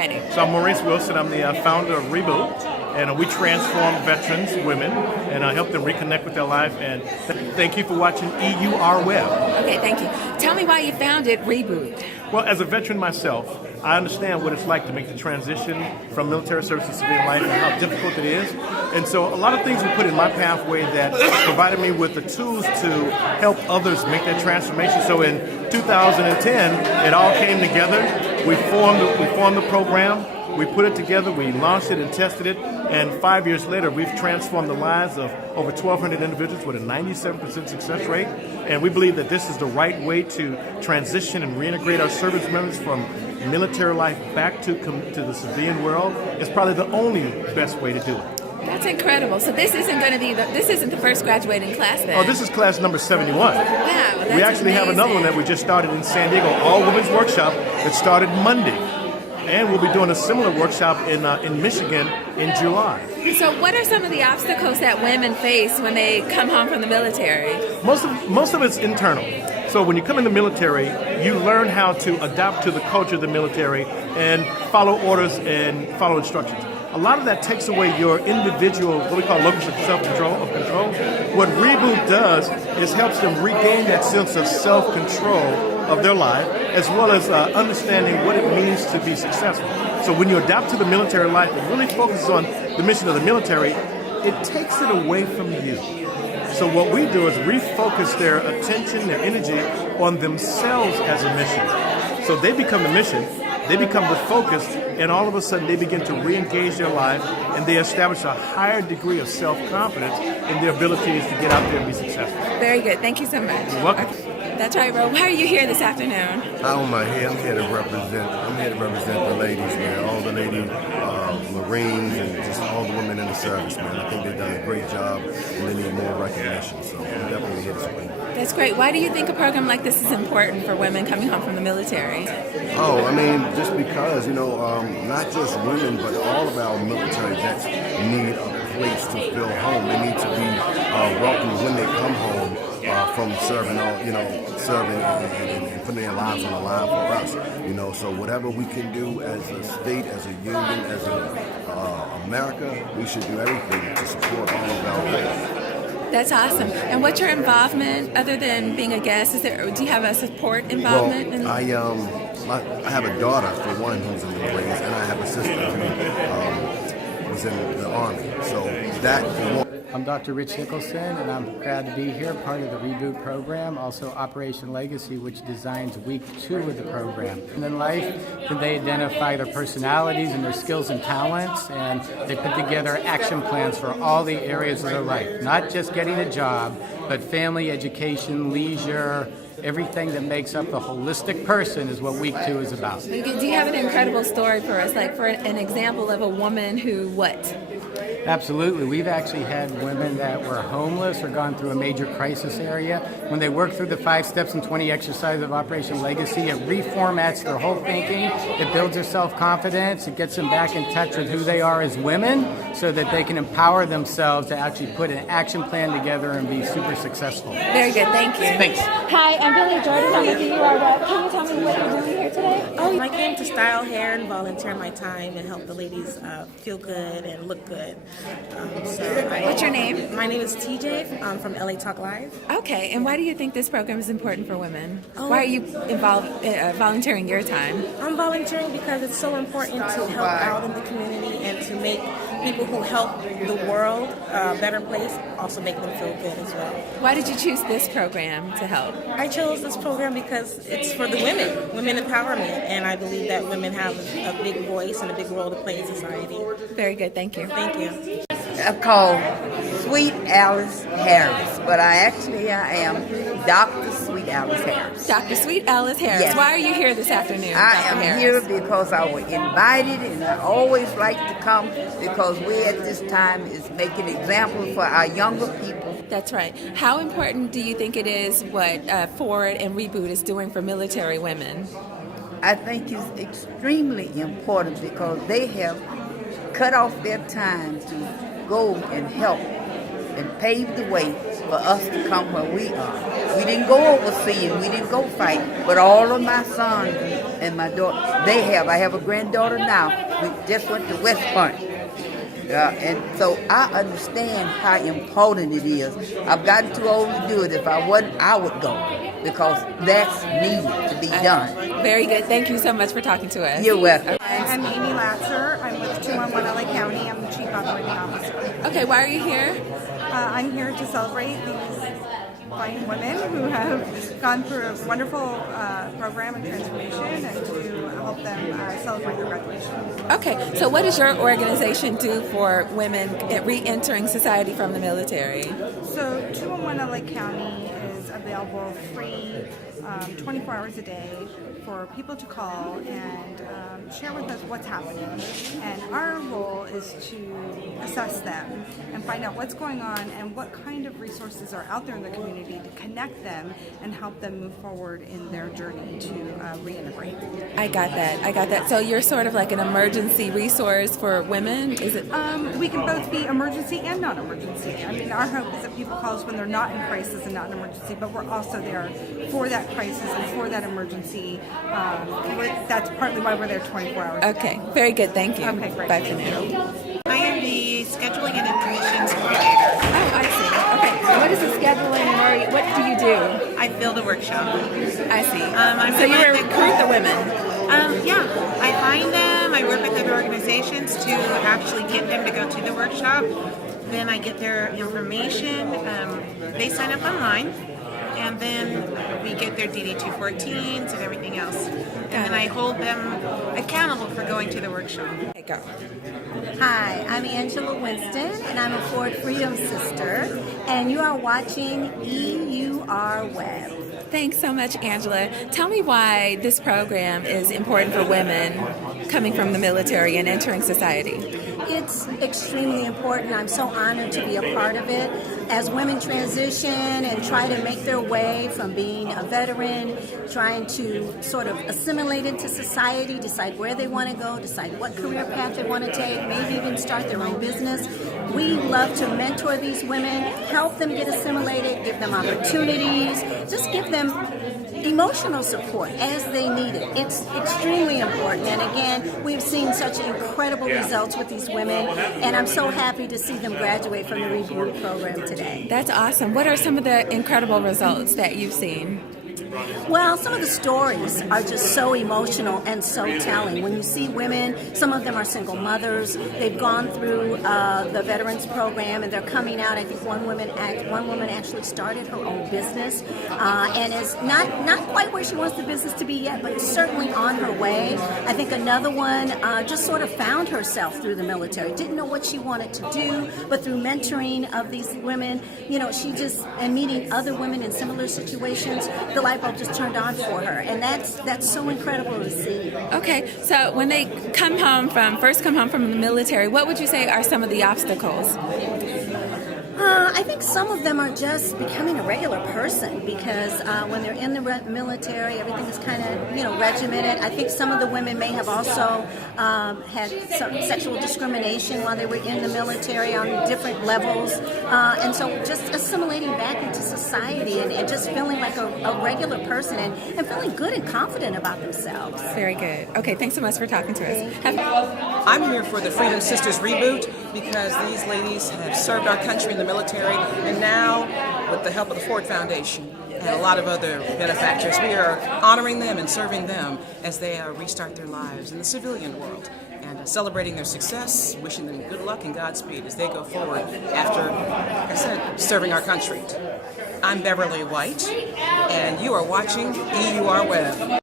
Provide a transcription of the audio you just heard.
Ready. So I'm Maurice Wilson. I'm the founder of Reboot, and we transform veterans, women, and help them reconnect with their life. And thank you for watching EUR Web. Okay, thank you. Tell me why you founded Reboot. Well, as a veteran myself, I understand what it's like to make the transition from military service to civilian life and how difficult it is. And so a lot of things were put in my pathway that provided me with the tools to help others make that transformation. So in 2010, it all came together. We formed the program. We put it together, we launched it and tested it, and 5 years later, we've transformed the lives of over 1,200 individuals with a 97% success rate. And we believe that this is the right way to transition and reintegrate our service members from military life back to the civilian world. It's probably the only best way to do it. That's incredible. So this isn't going to be this isn't the first graduating class then? Oh, this is class number 71. Wow, that's we actually have another one that we just started in San Diego, all women's workshop that started Monday. And we'll be doing a similar workshop in Michigan in July. So what are some of the obstacles that women face when they come home from the military? Most of it's internal. So when you come in the military, you learn how to adapt to the culture of the military and follow orders and follow instructions. A lot of that takes away your individual, what we call locus of self-control, What Reboot does is helps them regain that sense of self-control of their life, as well as understanding what it means to be successful. So when you adapt to the military life and really focus on the mission of the military, it takes it away from you. So what we do is refocus their attention, their energy on themselves as a mission. So they become the mission, they become the focus, and all of a sudden they begin to re-engage their life, and they establish a higher degree of self-confidence in their abilities to get out there and be successful. Very good. Thank you so much. You're welcome. That's right, Ro. Why are you here this afternoon? I'm here to represent the ladies, man. All the lady Marines and just all the women in the service, man. I think they've done a great job, and they need more recognition. So I'm definitely here to support. That's great. Why do you think a program like this is important for women coming home from the military? Oh, I mean, just because, not just women, but all of our military vets need a place to feel home. They need to be welcomed when they come home from serving, serving and putting their lives on the line for us. So whatever we can do as a state, as a union, as America, we should do everything to support all of our vets. That's awesome. And what's your involvement other than being a guest? Do you have a support involvement? Well, I have a daughter, for one, who's in the Marines, and I have a sister who was in the Army. So that, for one. I'm Dr. Rich Nicholson, and I'm proud to be here, part of the Reboot program, also Operation Legacy, which designs week 2 of the program. And in life, they identify their personalities and their skills and talents, and they put together action plans for all the areas of their life, not just getting a job, but family, education, leisure, everything that makes up the holistic person is what week 2 is about. Do you have an incredible story for us, like for an example of a woman who what? Absolutely. We've actually had women that were homeless or gone through a major crisis area. When they work through the 5 steps and 20 exercises of Operation Legacy, it reformats their whole thinking. It builds their self-confidence. It gets them back in touch with who they are as women so that they can empower themselves to actually put an action plan together and be super successful. Very good. Thank you. Thanks. Hi, I'm Billy Jordan. I'm with EUR Web. Can you tell me what you're doing here today? I came to style hair and volunteer my time and help the ladies feel good and look good. What's your name? My name is TJ. I'm from LA Talk Live. Okay, and why do you think this program is important for women? Why are you involved volunteering your time? I'm volunteering because it's so important to help out in the community and to make people who help the world a better place, also make them feel good as well. Why did you choose this program to help? I chose this program because it's for the women empowerment, and I believe that women have a big voice and a big role to play in society. Very good, thank you. Thank you. I'm called Sweet Alice Harris, but I am Dr. Sweet Alice Harris. Dr. Sweet Alice Harris. Yes. Why are you here this afternoon, I Dr. am Harris? here because I was invited, and I always like to come because we at this time is making examples for our younger people. That's right. How important do you think it is what Forward and Reboot is doing for military women? I think it's extremely important because they have cut off their time to go and help and pave the way for us to come where we are. We didn't go overseas, we didn't go fight, but all of my sons and my daughter, I have a granddaughter now. We just went to West Point. And so I understand how important it is. I've gotten too old to do it. If I wasn't, I would go because that's needed to be done. Very good. Thank you so much for talking to us. You're welcome. I'm Amy Latzer. I'm with 211 LA County. I'm the Chief Operating Officer. Okay, why are you here? I'm here to celebrate these fine women who have gone through a wonderful program and transformation and to help them celebrate their graduation. Okay, so what does your organization do for women re-entering society from the military? So 211 LA County is available free 24 hours a day for people to call and share with us what's happening. And our role is to assess them and find out what's going on and what kind of resources are out there in the community to connect them and help them move forward in their journey to reintegrate. I got that. So you're sort of like an emergency resource for women, is it? We can both be emergency and non-emergency. I mean, our hope is that people call us when they're not in crisis and not in emergency, but we're also there for that crisis and for that emergency. That's partly why we're there 24 hours. Okay, very good. Thank you. Okay, great. Bye for now. I am the scheduling and admissions coordinator. Oh, I see. Okay, so what is the scheduling and what do you do? I build a workshop. I see. I'm So the you one that- recruit the women. Yeah, I find them. I work with other organizations to actually get them to go to the workshop. Then I get their information. They sign up online, and then we get their DD-214s and everything else. And then I hold them accountable for going to the workshop. Okay, go. Hi, I'm Angela Winston, and I'm a Ford Freedom Sister, and you are watching EUR Web. Thanks so much, Angela. Tell me why this program is important for women coming from the military and entering society. It's extremely important. I'm so honored to be a part of it. As women transition and try to make their way from being a veteran, trying to sort of assimilate into society, decide where they want to go, decide what career path they want to take, maybe even start their own business. We love to mentor these women, help them get assimilated, give them opportunities, just give them emotional support as they need it. It's extremely important. And again, we've seen such incredible results with these women, and I'm so happy to see them graduate from the Reboot program today. That's awesome. What are some of the incredible results that you've seen? Well, some of the stories are just so emotional and so telling. When you see women, some of them are single mothers. They've gone through the Veterans Program, and they're coming out. I think one woman actually started her own business and is not quite where she wants the business to be yet, but certainly on her way. I think another one just sort of found herself through the military. Didn't know what she wanted to do, but through mentoring of these women, she just, and meeting other women in similar situations, the light bulb just turned on for her, and that's so incredible to see. Okay, so when they first come home from the military, what would you say are some of the obstacles? I think some of them are just becoming a regular person because when they're in the military, everything is kind of, regimented. I think some of the women may have also had some sexual discrimination while they were in the military on different levels. And so just assimilating back into society and just feeling like a regular person and feeling good and confident about themselves. Very good. Okay, thanks so much for talking to us. I'm here for the Freedom Sisters Reboot because these ladies have served our country in the military, and now, with the help of the Ford Foundation and a lot of other benefactors, we are honoring them and serving them as they restart their lives in the civilian world and celebrating their success, wishing them good luck and Godspeed as they go forward after, like I said, serving our country. I'm Beverly White, and you are watching EUR Web.